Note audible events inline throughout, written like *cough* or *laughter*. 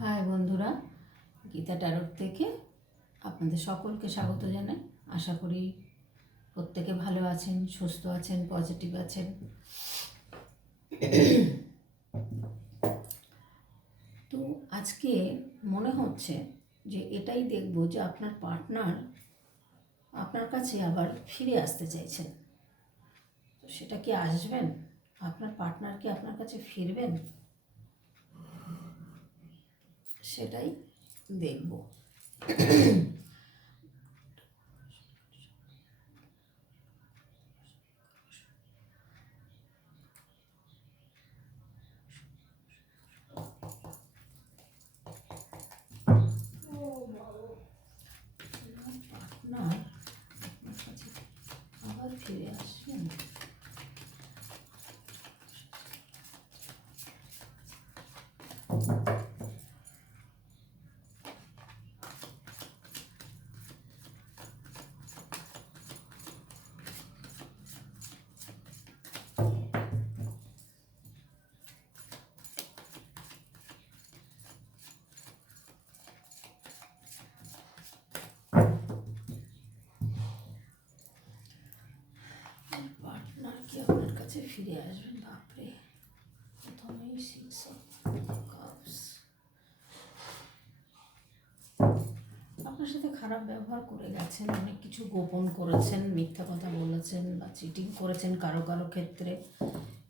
High বন্ধুরা, Gita tarot থেকে আপনাদের সকলকে স্বাগত জানাই। আশা করি প্রত্যেকে ভালো আছেন, সুস্থ আছেন, পজিটিভ আছেন। তো আজকে মনে হচ্ছে যে এটাই দেখব যে আপনার পার্টনার আপনার কাছে আবার ফিরে আসতে চাইছেন। তো সেটা কি আসবেন? আপনার পার্টনার কি আপনার কাছে ফিরবেন? সেটাই দেখব। কাছে ফিরে আসবেন বাপরে প্রথমেই সিক্স কাপস আপনার সাথে খারাপ ব্যবহার করে গেছেন অনেক কিছু গোপন করেছেন মিথ্যা কথা বলেছেন বা চিটিং করেছেন কারও কারও ক্ষেত্রে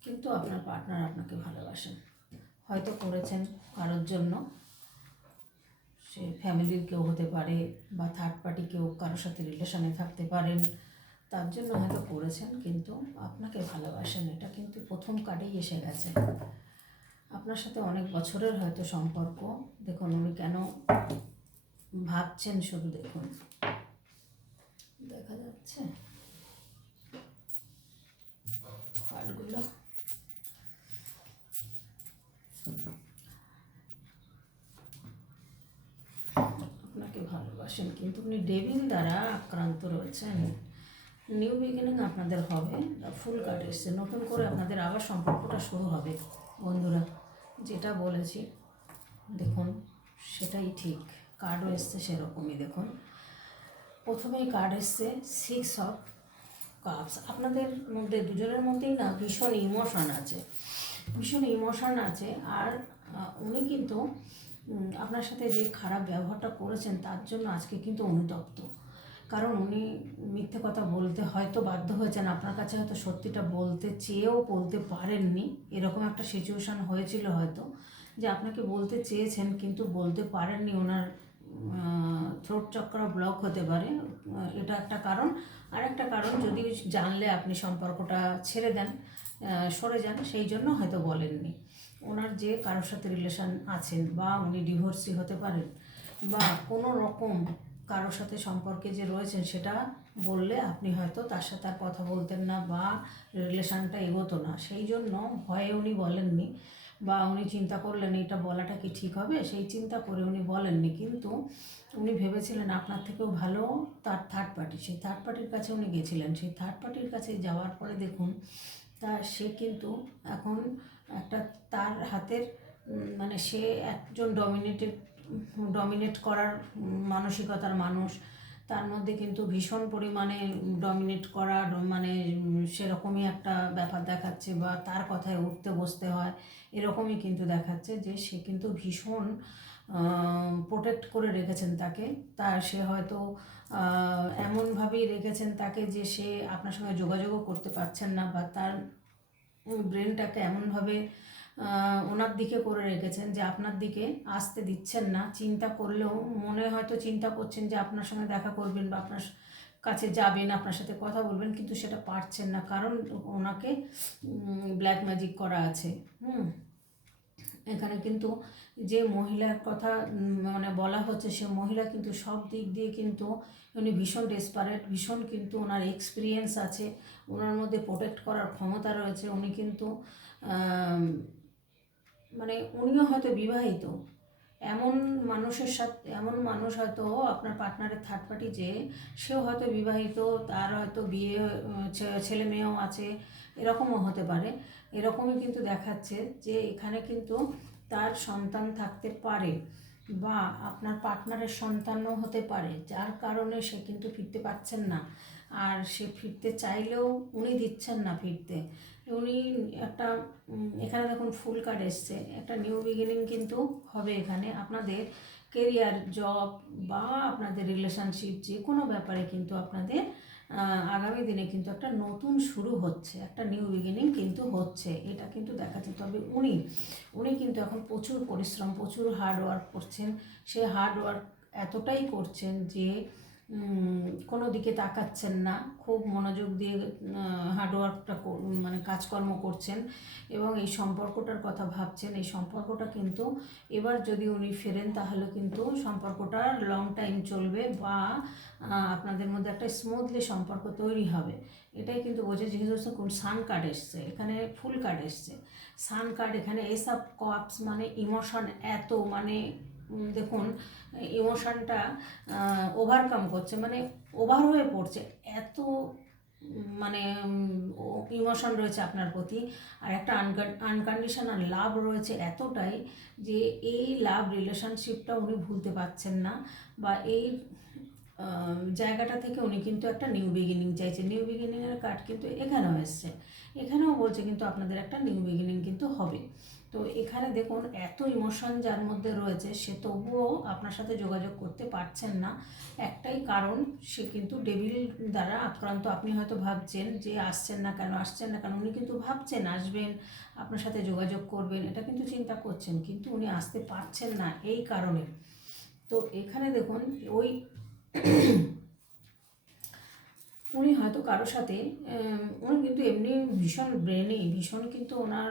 কিন্তু আপনার পার্টনার আপনাকে ভালোবাসেন হয়তো করেছেন কারোর জন্য সে ফ্যামিলির কেউ হতে পারে বা থার্ড পার্টি কেউ কারোর সাথে রিলেশনে থাকতে পারেন তার জন্য হয়তো করেছেন, কিন্তু আপনাকে ভালোবাসেন এটা, কিন্তু প্রথম কার্ডেই এসে গেছে। আপনার সাথে অনেক বছরের হয়তো সম্পর্ক। দেখুন, উনি কেন ভাবছেন শুধু দেখুন। দেখা যাচ্ছে। কার্ডগুলো। আপনাকে ভালোবাসেন, কিন্তু উনি ডেভিল দ্বারা আক্রান্ত রয়েছেন। নিউ বিগিনিং আপনাদের হবে ফুল কার্ড এসছে। নতুন করে আপনাদের আবার সম্পর্কটা শুরু হবে বন্ধুরা। যেটা বলেছি দেখুন সেটাই ঠিক। কার্ডও এসছে সেরকমই দেখুন। প্রথমেই কার্ড এসছে সিক্স অফ কাপস আপনাদের মধ্যে দুজনের মধ্যেই না ভীষণ ইমোশন আছে। ভীষণ ইমোশন আছে। আর উনি কিন্তু আপনার সাথে যে খারাপ ব্যবহারটা করেছেন তার জন্য আজকে কিন্তু অনুতপ্ত। কারণ উনি মিথ্যে কথা বলতে হয়তো বাধ্য হয়েছেন। আপনার কাছে হয়তো সত্যিটা বলতে চেয়েও বলতে পারেননি। এরকম একটা সিচুয়েশান হয়েছিল হয়তো যে আপনাকে বলতে চেয়েছেন কিন্তু বলতে পারেননি। ওনার থ্রোট চক্র ব্লক হতে পারে। এটা একটা কারণ। আর একটা কারণ, যদি জানলে আপনি সম্পর্কটা ছেড়ে দেন সরে যান, সেই জন্য হয়তো বলেননি। ওনার যে কারোর সাথে রিলেশন আছেন বা উনি ডিভোর্সি হতে পারেন বা কোনো রকম কারোর সাথে সম্পর্কে যে রয়েছেন সেটা বললে আপনি হয়তো তার সাথে আর কথা বলতেন না বা রিলেশানটা এগোতো না। সেই জন্য ভয়ে উনি বলেননি বা উনি চিন্তা করলেন এটা বলাটা কি ঠিক হবে? সেই চিন্তা করে উনি বলেননি। কিন্তু উনি ভেবেছিলেন আপনার থেকেও ভালো তার থার্ড পার্টি সেই থার্ড পার্টির কাছে উনি গেছিলেন। সেই থার্ড পার্টির কাছে যাওয়ার পরে দেখুন, তা সে কিন্তু এখন একটা তার হাতের মানে সে একজন ডমিনেটেড ডমিনেট করার মানসিকতার মানুষ, তার মধ্যে কিন্তু ভীষণ পরিমাণে ডমিনেট করা মানে সেরকমই একটা ব্যাপার দেখাচ্ছে বা তার কথায় উঠতে বসতে হয়, এরকমই কিন্তু দেখাচ্ছে যে সে কিন্তু ভীষণ প্রোটেক্ট করে রেখেছেন তাকে। তার সে হয়তো এমনভাবেই রেখেছেন তাকে যে সে আপনার সঙ্গে যোগাযোগও করতে পারছেন না বা তার ব্রেনটাকে এমনভাবে ওনার দিকে করে রেখেছেন যে আপনার দিকে আসতে দিচ্ছেন না, চিন্তা করলেও মনে হয়তো চিন্তা করছেন যে আপনার সঙ্গে দেখা করবেন বা আপনার কাছে যাবেন, আপনার সাথে কথা বলবেন, কিন্তু সেটা পারছেন না কারণ ওনাকে ব্ল্যাক ম্যাজিক করা আছে। হুম। এখানে কিন্তু যে মহিলার কথা মানে বলা হচ্ছে সে মহিলা কিন্তু সব দিক দিয়ে কিন্তু উনি ভীষণ ডেসপারেট ভীষণ কিন্তু ওনার এক্সপিরিয়েন্স আছে, ওনার মধ্যে প্রোটেক্ট করার ক্ষমতা রয়েছে, উনি কিন্তু মানে উনিও হয়তো বিবাহিত। এমন মানুষের সাথে, এমন মানুষ হয়তো আপনার পার্টনারের থার্ড পার্টি যে, সেও হয়তো বিবাহিত, তার হয়তো বিয়ে ছেলে মেয়েও আছে, এরকমও হতে পারে। এরকমই কিন্তু দেখাচ্ছে যে এখানে কিন্তু তার সন্তান থাকতে পারে বা আপনার পার্টনারের সন্তানও হতে পারে, যার কারণে সে কিন্তু ফিরতে পারছেন না। আর সে ফিরতে চাইলেও উনি দিচ্ছেন না ফিরতে। উনি একটা এখানে দেখুন ফুল কার্ড এসছে। একটা নিউ বিগিনিং কিন্তু হবে এখানে। আপনাদের কেরিয়ার, জব বা আপনাদের রিলেশনশিপ যে কোনো ব্যাপারে কিন্তু আপনাদের আগামী দিনে কিন্তু একটা নতুন শুরু হচ্ছে। একটা নিউ বিগিনিং কিন্তু হচ্ছে। এটা কিন্তু দেখাচ্ছে। তবে উনি উনি কিন্তু এখন প্রচুর পরিশ্রম, প্রচুর হার্ড ওয়ার্ক করছেন। সে হার্ড ওয়ার্ক এতটাই করছেন যে কোনো দিকে তাকাচ্ছেন না। খুব মনোযোগ দিয়ে হার্ডওয়ার্কটা মানে কাজকর্ম করছেন এবং এই সম্পর্কটার কথা ভাবছেন। এই সম্পর্কটা কিন্তু এবার যদি উনি ফেরেন, তাহলে কিন্তু সম্পর্কটা লং টাইম চলবে বা আপনাদের মধ্যে একটা স্মুথলি সম্পর্ক তৈরি হবে। এটাই কিন্তু বোঝে যেহেতু কোন সান কার্ড এসছে, এখানে ফুল কার্ড এসছে। সান কার্ড এখানে এসব কপস মানে ইমোশন এত মানে দেখুন ইমোশনটা ওভারকাম করছে মানে ওভার হয়ে পড়ছে। এত মানে ইমোশন রয়েছে আপনার প্রতি, আর একটা আনকন্ডিশনাল লাভ রয়েছে এতটাই যে এই লাভ রিলেশনশিপটা উনি ভুলতে পারছেন না, বা এই জায়গাটা থেকে উনি কিন্তু একটা নিউ বিগিনিং চাইছে। নিউ বিগিনিংয়ের কার্ড কিন্তু এখানেও এসছে। এখানেও বলছে কিন্তু আপনাদের একটা নিউ বিগিনিং কিন্তু হবে। তো এখানে দেখুন, এত ইমোশন যার মধ্যে রয়েছে, সে তবুও আপনার সাথে যোগাযোগ করতে পারছেন না। একটাই কারণ, সে কিন্তু ডেভিল দ্বারা আক্রান্ত। আপনি হয়তো ভাবছেন যে আসছেন না কেন, আসছেন না কেন, উনি কিন্তু ভাবছেন আসবেন, আপনার সাথে যোগাযোগ করবেন, এটা কিন্তু চিন্তা করছেন, কিন্তু উনি আসতে পারছেন না এই কারণে। তো এখানে দেখুন, ওই উনি হয়তো কারোর সাথে উনি কিন্তু এমনি ভীষণ ব্রেনি ভীষণ কিন্তু ওনার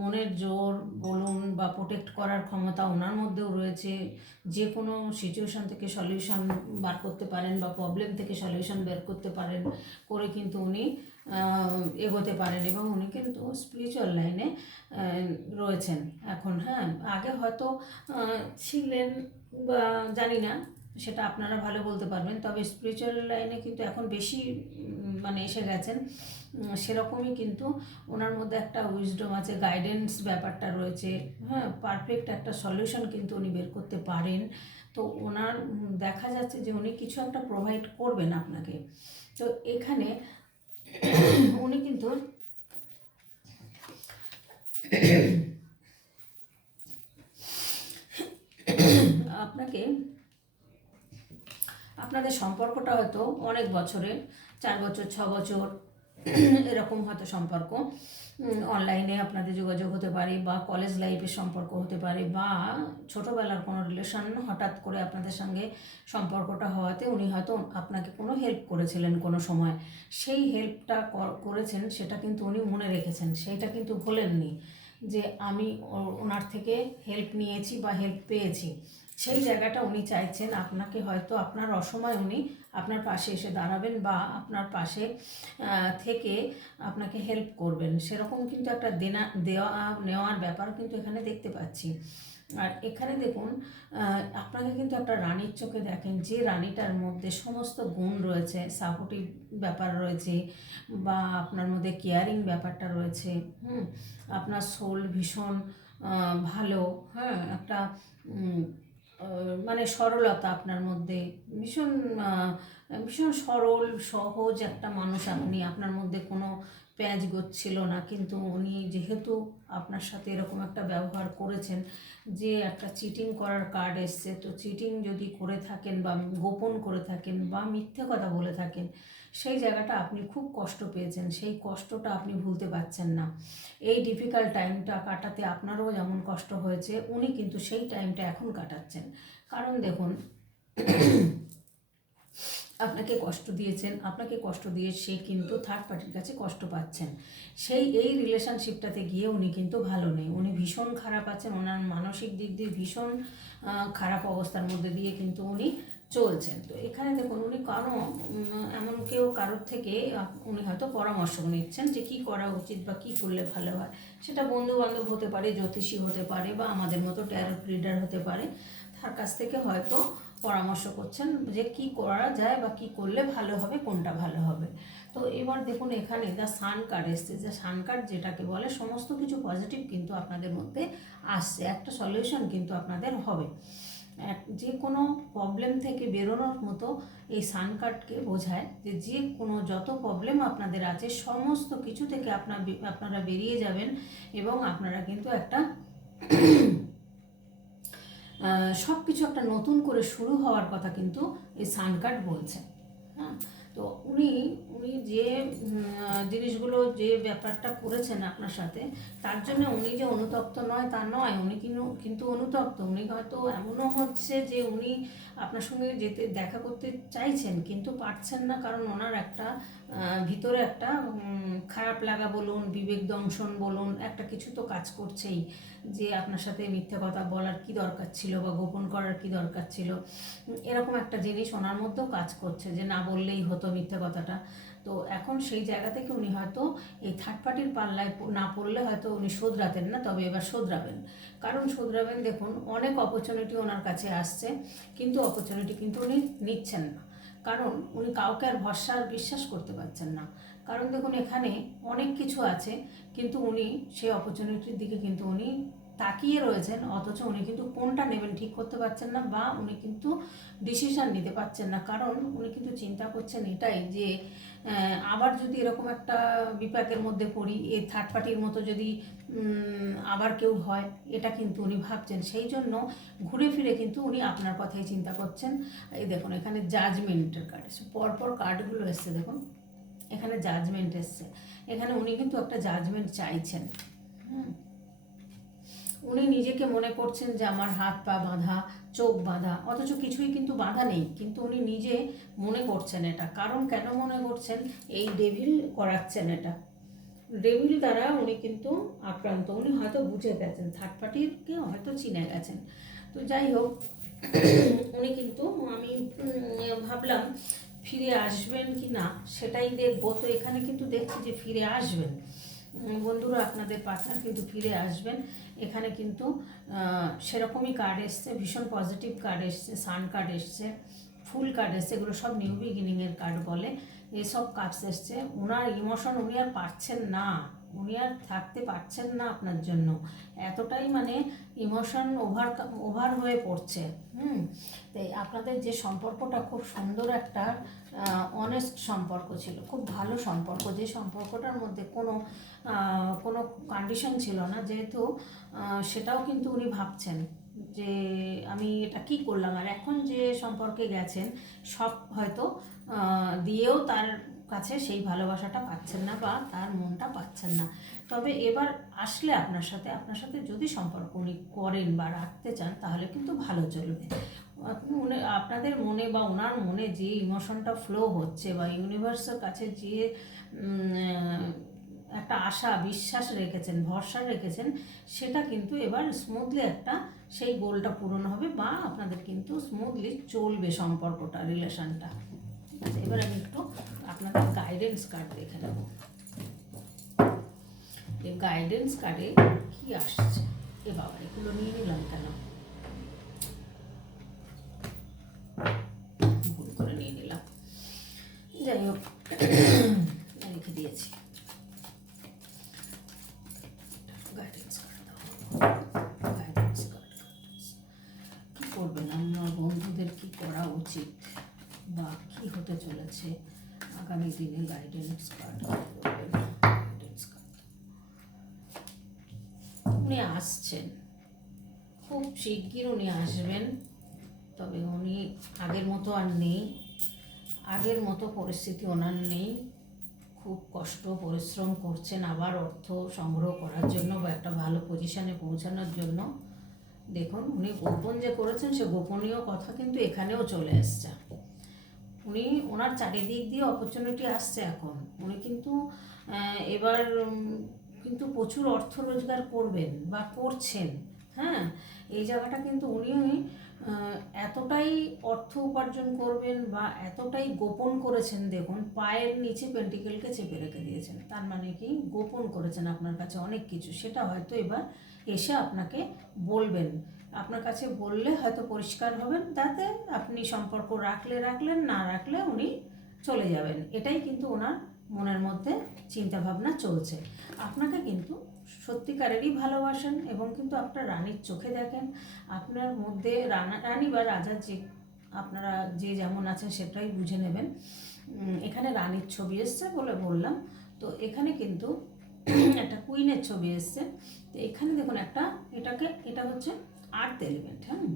মনের জোর বলুন বা প্রোটেক্ট করার ক্ষমতা ওনার মধ্যেও রয়েছে। যে কোনো সিচুয়েশান থেকে সলিউশন বার করতে পারেন বা প্রবলেম থেকে সলিউশন বের করতে পারেন, করে কিন্তু উনি এগোতে পারেন এবং উনি কিন্তু স্পিরিচুয়াল লাইনে রয়েছেন এখন। হ্যাঁ আগে হয়তো ছিলেন বা জানি না সেটা আপনারা ভালো বলতে পারবেন। তবে স্পিরিচুয়াল লাইনে কিন্তু এখন বেশি মানে এসে গেছেন। সেরকমই কিন্তু ওনার মধ্যে একটা উইজডম আছে গাইডেন্স ব্যাপারটা রয়েছে। হ্যাঁ পারফেক্ট একটা সলিউশন কিন্তু উনি বের করতে পারেন। তো ওনার দেখা যাচ্ছে যে উনি কিছু একটা প্রোভাইড করবেন আপনাকে। তো এখানে *coughs* উনি কিন্তু *coughs* আপনাকে আপনাদের সম্পর্কটা হয়তো অনেক বছরের চার বছর ছ বছর *coughs* এরকম হয়তো সম্পর্ক। অনলাইনে আপনাদের যোগাযোগ হতে পারে বা কলেজ লাইফের সম্পর্ক হতে পারে বা ছোটোবেলার কোনো রিলেশন হঠাৎ করে আপনাদের সঙ্গে সম্পর্কটা হওয়াতে উনি হয়তো আপনাকে কোনো হেল্প করেছিলেন কোনো সময়। সেই হেল্পটা করেছেন সেটা কিন্তু উনি মনে রেখেছেন সেইটা কিন্তু ভোলেননি যে আমি ওনার থেকে হেল্প নিয়েছি বা হেল্প পেয়েছি। সেই জায়গাটা উনি চাইছেন, আপনাকে হয়তো আপনার অসময় উনি আপনার পাশে এসে দাঁড়াবেন বা আপনার পাশে থেকে আপনাকে হেল্প করবেন। সেরকম কিন্তু একটা দেনা, দেওয়া, নেওয়ার ব্যাপার কিন্তু এখানে দেখতে পাচ্ছি। আর এখানে দেখুন আপনাকে কিন্তু একটা রানীর চোখে দেখেন, যে রানীটার মধ্যে সমস্ত গুণ রয়েছে সাপোর্টিভ ব্যাপার রয়েছে বা আপনার মধ্যে কেয়ারিং ব্যাপারটা রয়েছে, হুম, আপনার সোল ভীষণ ভালো হ্যাঁ একটা মানে সরলতা আপনার মধ্যে। ভীষণ ভীষণ সরল সহজ একটা মানুষ আপনি। আপনার মধ্যে কোনো প্যাঁচ ছিল না, কিন্তু উনি যেহেতু আপনার সাথে এরকম একটা ব্যবহার করেছেন যে একটা চিটিং করার কার্ড এসছে, তো চিটিং যদি করে থাকেন বা গোপন করে থাকেন বা মিথ্যে কথা বলে থাকেন, সেই জায়গাটা আপনি খুব কষ্ট পেয়েছেন, সেই কষ্টটা আপনি ভুলতে পারছেন না। এই ডিফিকাল্ট টাইমটা কাটাতে আপনারও যেমন কষ্ট হয়েছে, উনি কিন্তু সেই টাইমটা এখন কাটাচ্ছেন। কারণ দেখুন আপনাকে কষ্ট দিয়েছেন, আপনাকে কষ্ট দিয়ে সে কিন্তু থার্ড পার্টির কাছে কষ্ট পাচ্ছেন। সেই, এই রিলেশনশিপটাতে গিয়ে উনি কিন্তু ভালো নেই। উনি ভীষণ খারাপ আছেন, ওনার মানসিক দিক দিয়ে ভীষণ খারাপ অবস্থার মধ্যে দিয়ে কিন্তু উনি চলছেন। তো এখানে দেখুন, উনি কারও এমন কেউ কারোর থেকে উনি হয়তো পরামর্শ নিচ্ছেন যে কি করা উচিত বা কি করলে ভালো হয়। সেটা বন্ধু বান্ধব হতে পারে, জ্যোতিষী হতে পারে বা আমাদের মতো ট্যারোট রিডার হতে পারে। তার কাছ থেকে হয়তো পরামর্শ করছেন যে কি করা যায় বা কি করলে ভালো হবে, কোনটা ভালো হবে। তো এবার দেখুন এখানে দ্য সান কার্ড এসছে। যে সান কার্ড যেটাকে বলে, সমস্ত কিছু পজিটিভ কিন্তু আপনাদের মধ্যে আসছে। একটা সলিউশন কিন্তু আপনাদের হবে। যে কোনো প্রবলেম থেকে বেরোনোর মতো এই সান কার্ডকে বোঝায় যে যে কোনো যত প্রবলেম আপনাদের আছে, সমস্ত কিছু থেকে আপনার আপনারা বেরিয়ে যাবেন এবং আপনারা কিন্তু একটা সব কিছু একটা নতুন করে শুরু হওয়ার কথা কিন্তু এই সান কার্ড বলছে। হ্যাঁ? তো উনি উনি যে জিনিসগুলো যে ব্যাপারটা করেছেন আপনার সাথে, তার জন্য উনি যে অনুতপ্ত নয় তা নয়, উনি কিন্তু কিন্তু অনুতপ্ত। উনি হয়তো এমনও হচ্ছে যে উনি আপনার সঙ্গে যেতে, দেখা করতে চাইছেন, কিন্তু পারছেন না কারণ ওনার একটা ভিতরে একটা খারাপ লাগা বলুন, বিবেক দংশন বলুন, একটা কিছু তো কাজ করছেই যে আপনার সাথে মিথ্যে কথা বলার কি দরকার ছিল বা গোপন করার কি দরকার ছিল। এরকম একটা জিনিস ওনার মধ্যেও কাজ করছে যে না বললেই হতো মিথ্যে কথাটা। তো এখন সেই জায়গা থেকে উনি হয়তো এই থার্ড পার্টির পাল্লায় না পড়লে হয়তো উনি শোধরাতেন না, তবে এবার শোধরাবেন। কারণ শোধরাবেন দেখুন, অনেক অপরচুনিটি ওনার কাছে আসছে, কিন্তু অপরচুনিটি কিন্তু উনি নিচ্ছেন না। কারণ উনি কাউকে আর ভরসা আর বিশ্বাস করতে পারছেন না। কারণ দেখুন, এখানে অনেক কিছু আছে, কিন্তু উনি সেই অপরচুনিটির দিকে কিন্তু উনি তাকিয়ে রয়েছেন, অথচ উনি কিন্তু কোনটা নেবেন ঠিক করতে পারছেন না বা উনি কিন্তু ডিসিশান নিতে পারছেন না। কারণ উনি কিন্তু চিন্তা করছেন এটাই যে আবার যদি এরকম একটা বিপাকের মধ্যে পড়ি এই থার্ড পার্টির মতো যদি আবার কেউ হয়, এটা কিন্তু উনি ভাবছেন। সেই জন্য ঘুরে ফিরে কিন্তু উনি আপনার কথাই চিন্তা করছেন। এই দেখুন, এখানে জাজমেন্টের কার্ড এসছে। পরপর কার্ডগুলো এসছে, দেখুন। এখানে জাজমেন্ট এসছে। এখানে উনি কিন্তু একটা জাজমেন্ট চাইছেন। উনি নিজেকে মনে করছেন যে আমার হাত পা বাঁধা, চোখ বাঁধা, অথচ কিছুই কিন্তু বাঁধা নেই। কিন্তু উনি নিজে মনে করছেন এটা। কারণ কেন মনে করছেন? এই ডেভিল করাচ্ছেন এটা। ডেভিল দ্বারা উনি কিন্তু আক্রান্ত, উনি হয়তো বুঝে গেছেন থার্ড পার্টিকে হয়তো চিনে গেছেন। তো যাই হোক, উনি কিন্তু আমি ভাবলাম, ফিরে আসবেন কি না সেটাই দেখব। তো এখানে কিন্তু দেখছি যে ফিরে আসবেন। বন্ধুরা, আপনাদের পার্টনার কিন্তু ফিরে আসবেন। এখানে কিন্তু সেরকমই কার্ড এসছে, ভীষণ পজিটিভ কার্ড এসছে সান কার্ড এসছে, ফুল কার্ড এসছে, এগুলো সব নিউ বিগিনিংয়ের কার্ড বলে। এসব কার্ডস এসছে। ওনার ইমোশন উনি আর পারছেন না। উনি আর থাকতে পারছেন না আপনার জন্য। এতটাই মানে ইমোশন ওভার ওভার হয়ে পড়ছে। হুম? তাই আপনাদের যে সম্পর্কটা খুব সুন্দর একটা অনেস্ট সম্পর্ক ছিল, খুব ভালো সম্পর্ক। যে সম্পর্কটার মধ্যে কোনো কোনো কন্ডিশন ছিল না। যেহেতু সেটাও কিন্তু উনি ভাবছেন যে আমি এটা কি করলাম? আর এখন যে সম্পর্কে গেছেন, সব হয়তো দিয়েও তার কাছে সেই ভালোবাসাটা পাচ্ছেন না বা তার মনটা পাচ্ছেন না। তবে এবার আসলে আপনার সাথে আপনার সাথে যদি সম্পর্ক উনি করেন বা রাখতে চান, তাহলে কিন্তু ভালো চলবে। আপনি আপনাদের মনে বা ওনার মনে যে ইমোশনটা ফ্লো হচ্ছে বা ইউনিভার্সের কাছে যে একটা আশা, বিশ্বাস রেখেছেন, ভরসা রেখেছেন, সেটা কিন্তু এবার স্মুথলি একটা সেই গোলটা পূরণ হবে বা আপনাদের কিন্তু স্মুথলি চলবে সম্পর্কটা রিলেশনটা এবার আমি একটু আপনাদের গাইডেন্স কার্ড দেখে নেব। এই গাইডেন্স কার্ডে কি আসছে? এ বাবা, এগুলো নিয়ে নিলাম কেন? ভুল করে নিয়ে নিলাম। যাই হোক, *coughs* রেখে দিয়েছি। গাইডেন্স দিনে গাইডেন্স কার্ড গাইডেন্স কার্ড উনি আসছেন। খুব শিগগির উনি আসবেন। তবে উনি আগের মতো আর নেই। আগের মতো পরিস্থিতি ওনার নেই। খুব কষ্ট, পরিশ্রম করছেন আবার অর্থ সংগ্রহ করার জন্য বা একটা ভালো পজিশনে পৌঁছানোর জন্য। দেখুন, উনি গোপন যে করেছেন সে গোপনীয় কথা কিন্তু এখানেও চলে এসছে। উনি ওনার চারিদিক দিয়ে অপরচুনিটি আসছে এখন। উনি কিন্তু এবার কিন্তু প্রচুর অর্থ রোজগার করবেন বা করছেন হ্যাঁ? এই জায়গাটা কিন্তু উনি এতটাই অর্থ উপার্জন করবেন বা এতটাই গোপন করেছেন, দেখুন, পায়ের নিচে পেন্টিকেলকে চেপে রেখে দিয়েছেন। তার মানে কি? গোপন করেছেন আপনার কাছে অনেক কিছু। সেটা হয়তো এবার এসে আপনাকে বলবেন। আপনার কাছে বললে হয়তো পরিষ্কার হবেন, তাতে আপনি সম্পর্ক রাখলে রাখলেন, না রাখলে উনি চলে যাবেন। এটাই কিন্তু ওনার মনের মধ্যে চিন্তা ভাবনা চলছে। আপনাকে কিন্তু সত্যিকারেরই ভালোবাসেন এবং কিন্তু আপনার রানীর চোখে দেখেন। আপনার মধ্যে রানা, রানী বা রাজা যে, আপনারা যে যেমন আছেন সেটাই বুঝে নেবেন। এখানে রানীর ছবি এসছে বলে বললাম। তো এখানে কিন্তু একটা কুইনের ছবি এসছে। তো এখানে দেখুন একটা, এটাকে, এটা হচ্ছে আর্থ এলিমেন্ট হ্যাঁ?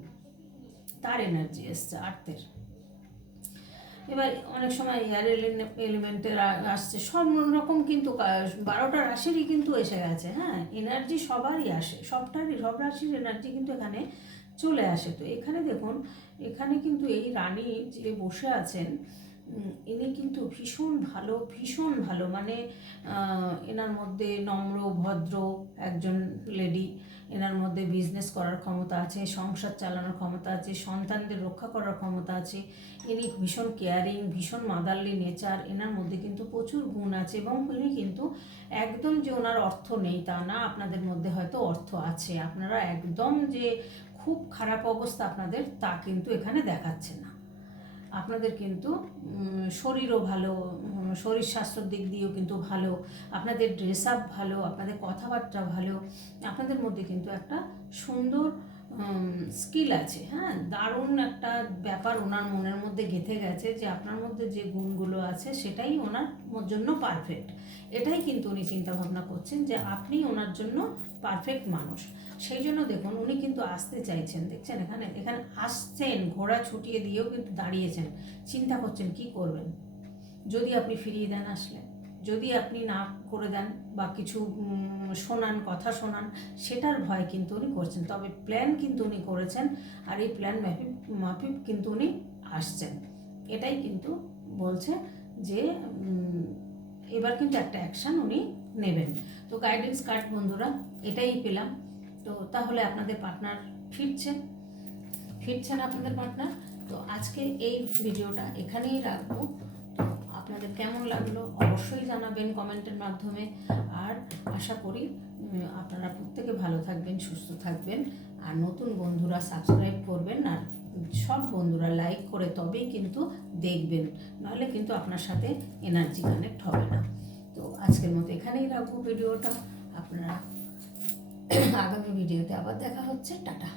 তার এনার্জি এসছে, আর্থের। এবার অনেক সময় এয়ার এলিমেন্টের আসছে, সব রকম কিন্তু বারোটা রাশিরই কিন্তু এসে গেছে হ্যাঁ? এনার্জি সবারই আসে, সবটারই, সব রাশির এনার্জি কিন্তু এখানে চলে আসে। তো এখানে দেখুন, এখানে কিন্তু এই রানী যে বসে আছেন ইনি কিন্তু ভীষণ ভালো ভীষণ ভালো। মানে এনার মধ্যে নম্র, ভদ্র একজন লেডি এনার মধ্যে বিজনেস করার ক্ষমতা আছে, সংসার চালানোর ক্ষমতা আছে, সন্তানদের রক্ষা করার ক্ষমতা আছে। ইনি ভীষণ কেয়ারিং ভীষণ মাদারলি নেচার এনার মধ্যে কিন্তু প্রচুর গুণ আছে এবং ইনি কিন্তু একদম যে ওনার অর্থ নেই তা না, আপনাদের মধ্যে হয়তো অর্থ আছে। আপনারা একদম যে খুব খারাপ অবস্থা আপনাদের তা কিন্তু এখানে দেখাচ্ছে না। আপনাদের কিন্তু শরীরও ভালো শরীর স্বাস্থ্যর দিক দিয়েও কিন্তু ভালো, আপনাদের ড্রেস আপ ভালো, আপনাদের কথাবার্তা ভালো, আপনাদের মধ্যে কিন্তু একটা সুন্দর স্কিল আছে হ্যাঁ? দারুণ একটা ব্যাপার ওনার মনের মধ্যে গেঁথে গেছে যে আপনার মধ্যে যে গুণগুলো আছে সেটাই ওনার জন্য পারফেক্ট এটাই কিন্তু উনি চিন্তা ভাবনা করছেন যে আপনি ওনার জন্য পারফেক্ট মানুষ। সেই জন্য দেখুন, উনি কিন্তু আসতে চাইছেন। দেখছেন এখানে এখানে আসছেন, ঘোড়া ছুটিয়ে দিয়েও কিন্তু দাঁড়িয়েছেন। চিন্তা করছেন কি করবেন? যদি আপনি ফিরিয়ে দেন আসলে, যদি আপনি না করে দেন বা কিছু শোনান, কথা শোনান, সেটার ভয় কিন্তু উনি করছেন। তবে প্ল্যান কিন্তু উনি করেছেন আর এই প্ল্যান মাফিক মাফিক কিন্তু উনি আসছেন। এটাই কিন্তু বলছে যে এবার কিন্তু একটা অ্যাকশান উনি নেবেন। তো গাইডেন্স কার্ড বন্ধুরা, এটাই পেলাম। তো তাহলে আপনাদের পার্টনার ফিরছেন ফিরছেন আপনাদের পার্টনার তো আজকে এই ভিডিওটা এখানেই রাখব। আপনাদের কেমন লাগল অবশ্যই জানাবেন কমেন্টের মাধ্যমে। আর আশা করি আপনারা প্রত্যেকে ভালো থাকবেন, সুস্থ থাকবেন। আর নতুন বন্ধুরা সাবস্ক্রাইব করবেন, আর সব বন্ধুরা লাইক করে তবেই কিন্তু দেখবেন। নাহলে কিন্তু আপনার সাথে এনার্জি কানেক্ট হবে না। তো আজকের মতো এখানেই রাখব ভিডিওটা। আপনারা আগামী ভিডিওতে আবার দেখা হচ্ছে। টাটা।